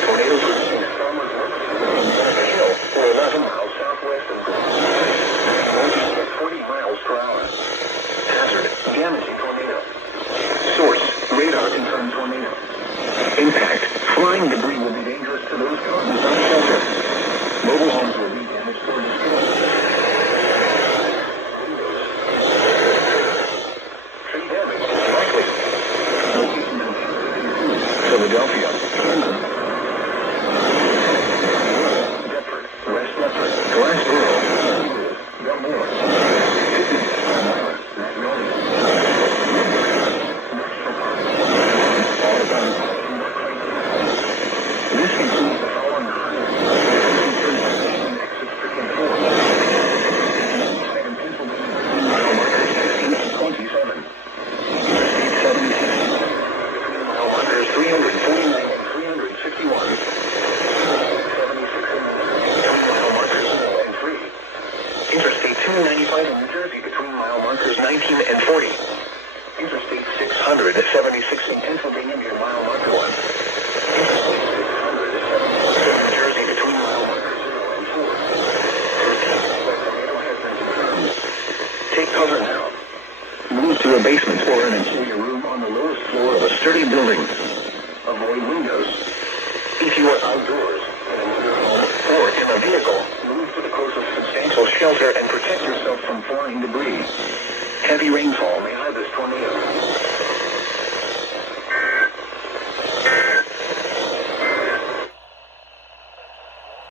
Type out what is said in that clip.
tornado producing Farmers Works hill or 11 miles southwest of winds at 40 miles per hour. Hazard, damaging tornado. Source, radar confirmed tornado. Impact, flying debris will be dangerous to those caught without shelter. Mobile homes will be damaged or destroyed. Tree damage is likely. Philadelphia, Kansas. Deptford, West Deptford, Glassboro, Belmore, Sydney, Magnolia, this includes the following highways. Exit freaking 4. And Pennsylvania, 3-mile markers 15 and 27. Interstate 76. Between mile markers 349 and 361. 76 and 3-mile markers 0 and 3. Interstate 295 in New Jersey between mile markers 19 and 40. Interstate 676 in Pennsylvania near mile marker 1. Interstate 676 in New Jersey between mile markers 0 and 4. Tornado has been confirmed. Take cover now. Move to a basement or an interior room on the lowest floor of a sturdy building. Avoid windows. If you are outdoors, in a motorhome, or in a vehicle, move to the close of substantial shelter and protect yourself from flying debris. Heavy rainfall may harvest tornadoes.